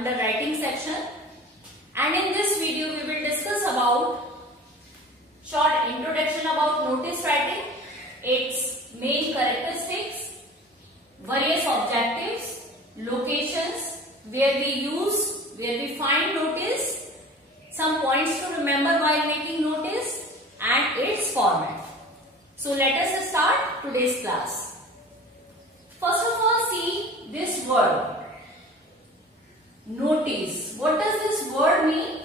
under writing section, and in this video we will discuss about short introduction about notice writing, its main characteristics, various objectives, locations where we find notice, some points to remember while making notice, and its format. So let us start today's class. First of all, see this word, notice. What does this word mean?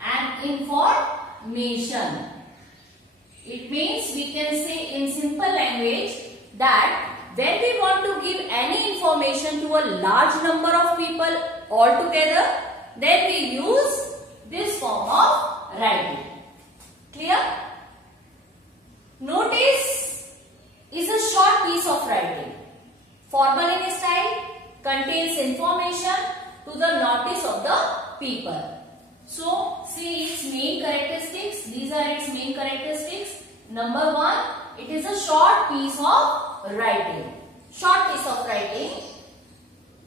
An information. It means, we can say in simple language, that when we want to give any information to a large number of people all together, then we use this form of writing. Clear? Notice is a short piece of writing, formal in style, contains information to the notice of the people. So, see its main characteristics. These are its main characteristics. Number one, it is a short piece of writing. Short piece of writing.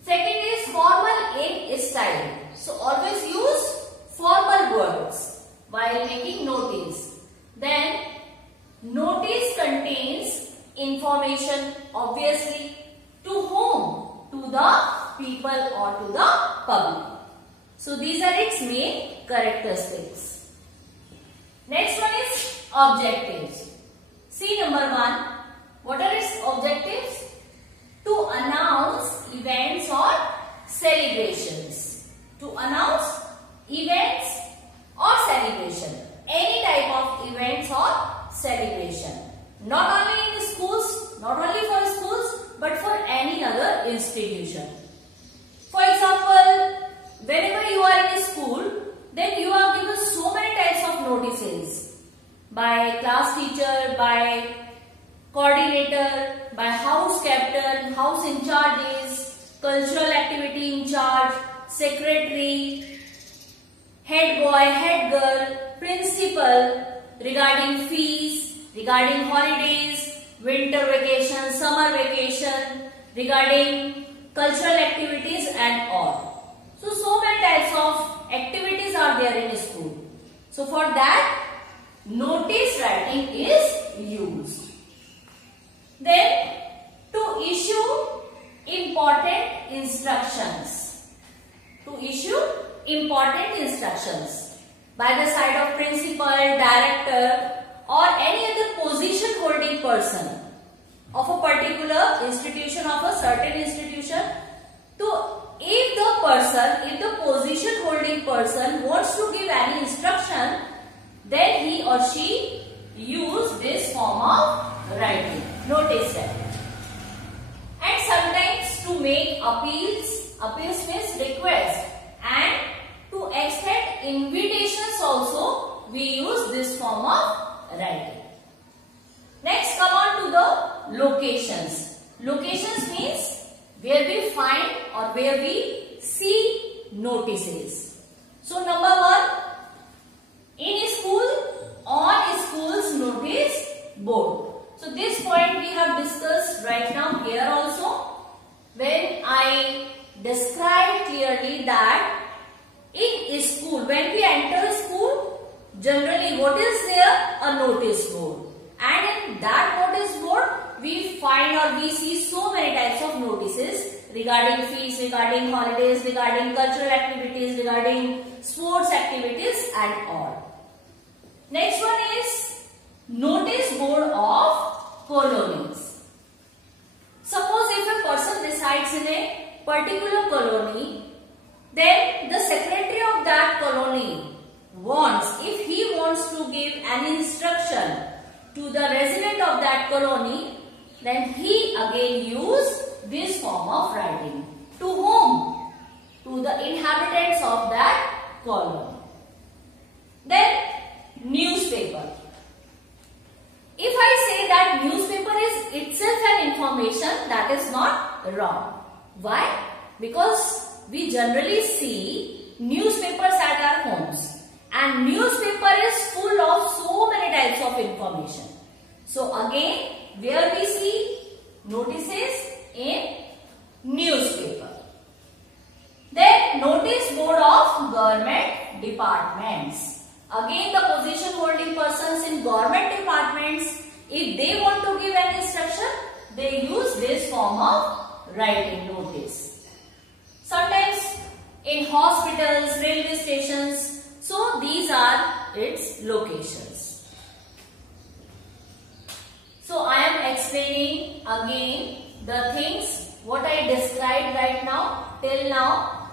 Second is formal in style. So, always use formal words while making notice. Then, notice contains information, obviously, to whom? To the people or to the public. So, these are its main characteristics. Next one is objectives. See number one. What are its objectives? To announce events or celebrations. To announce events or celebration. Any type of events or celebration. Not only in schools, not only for schools, but for any other institution. For example, whenever you are in a school, then you are given so many types of notices by class teacher, by coordinator, by house captain, house in charges, cultural activity in charge, secretary, head boy, head girl, principal, regarding fees, regarding holidays, winter vacation, summer vacation, regarding cultural activities and all. So many types of activities are there in school. So for that, notice writing is used. Then, to issue important instructions. To issue important instructions by the side of principal, director, or any other position holding person of a particular institution, of a certain institution. If the position holding person wants to give any instruction, then he or she use this form of writing, notice writing. And sometimes to make appeals means request, and to extend invitations also we use this form of writing. Next, come on to the locations. Locations means where we find or where we see notices. So number one, in school, on school's notice board. So this point we have discussed right now here also, when I described clearly that in school, when we enter school, generally what is there? A notice board. And in that notice board, we find or we see so many types of notices regarding fees, regarding holidays, regarding cultural activities, regarding sports activities and all. Next one is notice board of colonies. Suppose if a person resides in a particular colony, then the secretary of that colony if he wants to give an instruction to the resident of that colony, then he again use this form of writing. To whom? To the inhabitants of that colony. Then newspaper. If I say that newspaper is itself an information, that is not wrong. Why? Because we generally see newspapers at our homes. And newspaper is full of so many types of information. So again, where we see notices in newspaper. writing notice. Sometimes in hospitals, railway stations. So these are its locations. So I am explaining again the things what I described right now till now.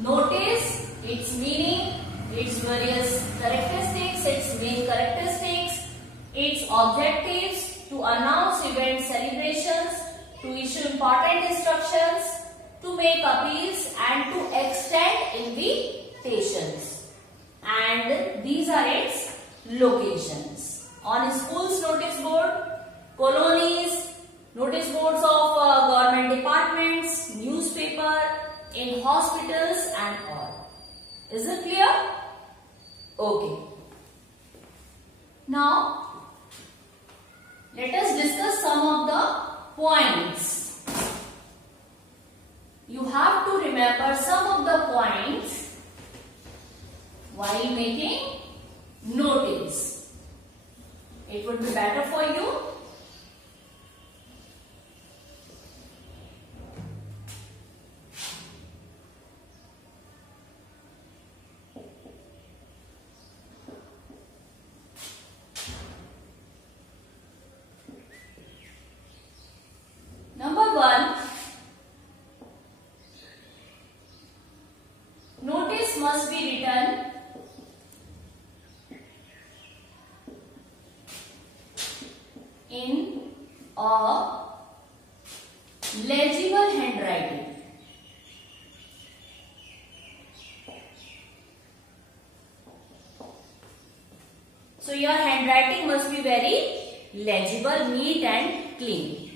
Notice its meaning, its various characteristics, its main characteristics, its objectives, to announce event celebrations, to issue important instructions, to make appeals and to extend invitations. And these are its locations. On school's notice board, colonies, notice boards of government departments, newspaper, in hospitals and all. Is it clear? Okay. Now, let us discuss some of the points. You have to remember some of the points while making notice. It would be better for you. Number 1, notice must be written in a legible handwriting. So your handwriting must be very legible, neat and clean.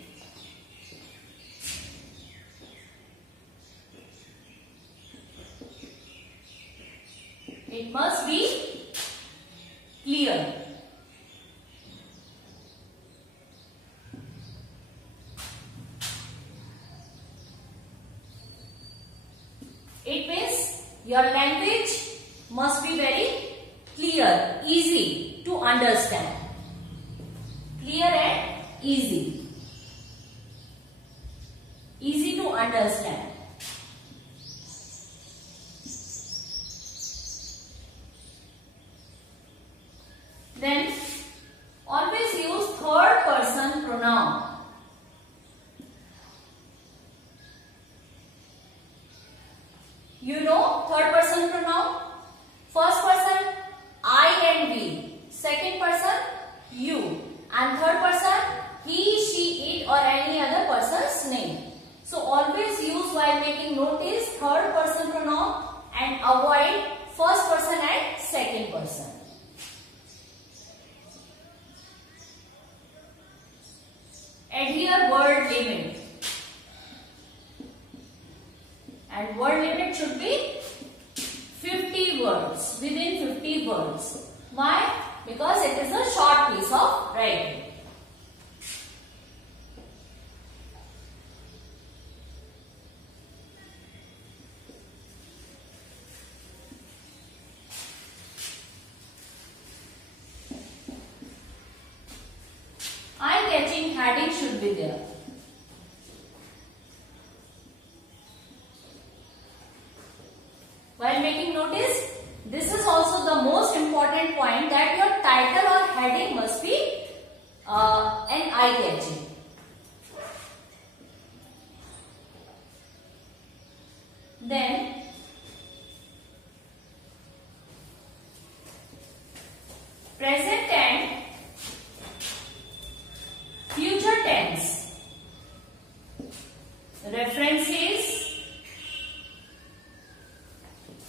It must be clear. It means your language must be very clear, easy to understand. Clear and easy. Easy to understand. Then always use third person pronoun. You know third person pronoun? First person I and we. Second person you. And third person he, she, it or any other person's name. So always use while making notice third person pronoun and avoid first person and second person. Adhere word limit. And word limit should be 50 words. Within 50 words. Why? Because it is a short piece of writing. Eye-catching heading should be there. While making notice, this is also the most important point, that your title or heading must be an eye-catching. Then present and future tense. References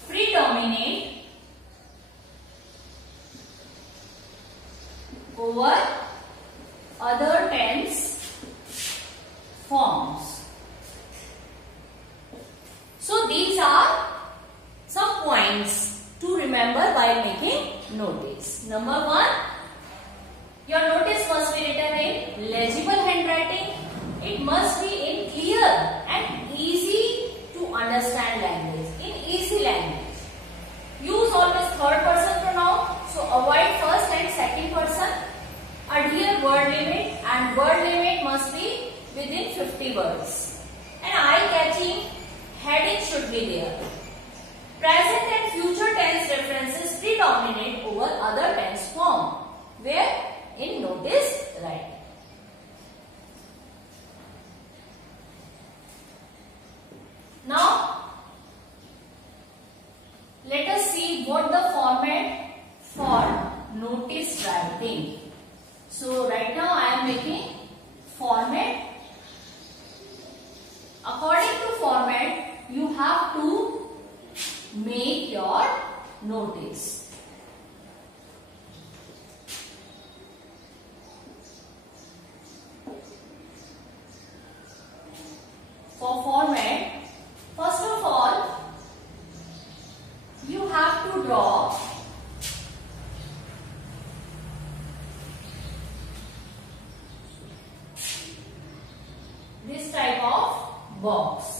predominate over other tense forms. So these are some points to remember while making notice. Number 1, your notice must be written in legible handwriting. It must be in clear and easy to understand language. In easy language. Use always third person pronoun. So avoid first and second person. Adhere word limit, and word limit must be within 50 words. An eye-catching heading should be there. Present and future tense references predominate over other tense form, where in notice writing. Now, let us see what the format for notice writing. So, right now I am making format. According to format, you have to make your notice. For format, first of all, you have to draw this type of box.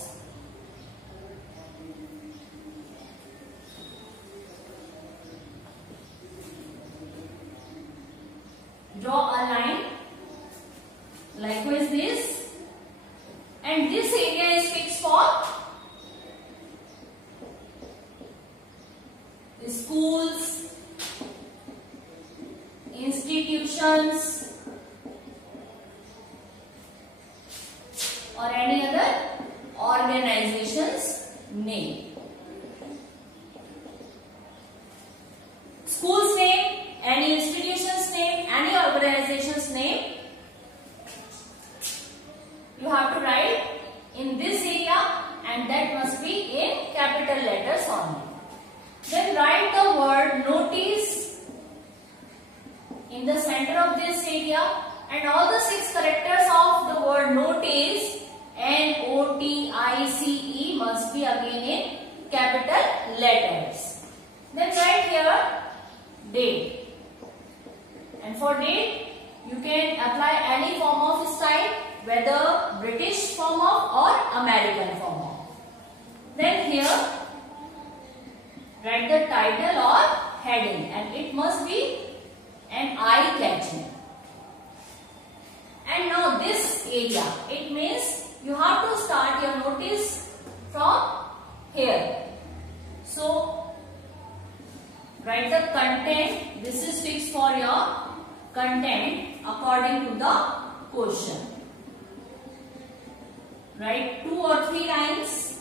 Draw a line likewise this, and this area is fixed for schools, institutions, or any other organization's name. School's name, any institution's name, any organization's name, you have to write in this area, and that must be in capital letters only. Then write the word notice in the center of this area, and all the 6 characters of the word notice, N-O-T-I-C-E, must be again in capital letters. Then write here date, and for date you can apply any form of style, whether British form of or American form of. Then here write the title or heading, and it must be an eye-catching. And now this area, it means you have to start your notice from here. So write the content. This is fixed for your content according to the question. Write 2 or 3 lines.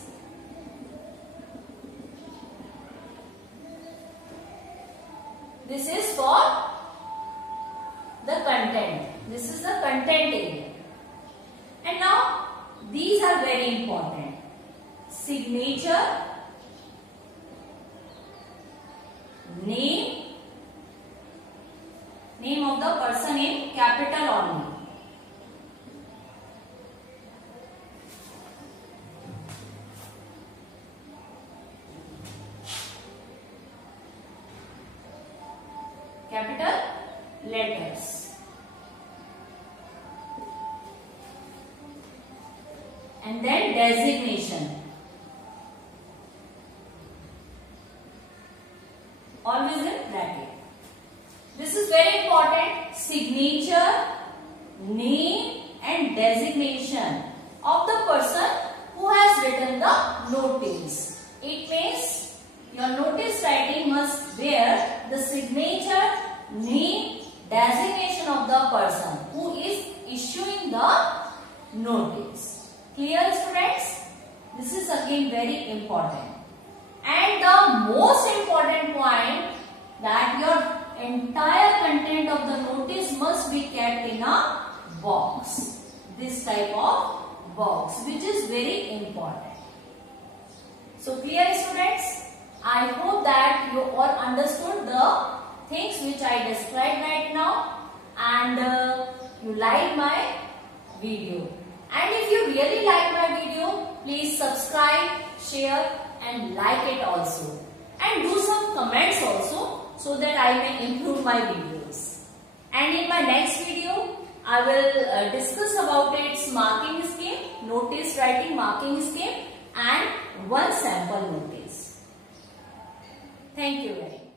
This is for the content. This is the content area. And now these are very important. Signature, name of the person in capital only. Capital letters. And then designation. Always in bracket. This is very important. Signature, name and designation of the person who has written the notice. It means your notice writing must bear the signature, name, designation of the person who is issuing the notice. Clear, students? This is again very important. And the most important point, that your entire content of the notice must be kept in a box. This type of box, which is very important. So clear, students? I hope that you all understood the things which I described right now, and you like my video. And if you really like my video, please subscribe, share and like it also. And do some comments also, so that I may improve my videos. And in my next video, I will discuss about its marking scheme, notice writing marking scheme, and one sample notice. Thank you very much.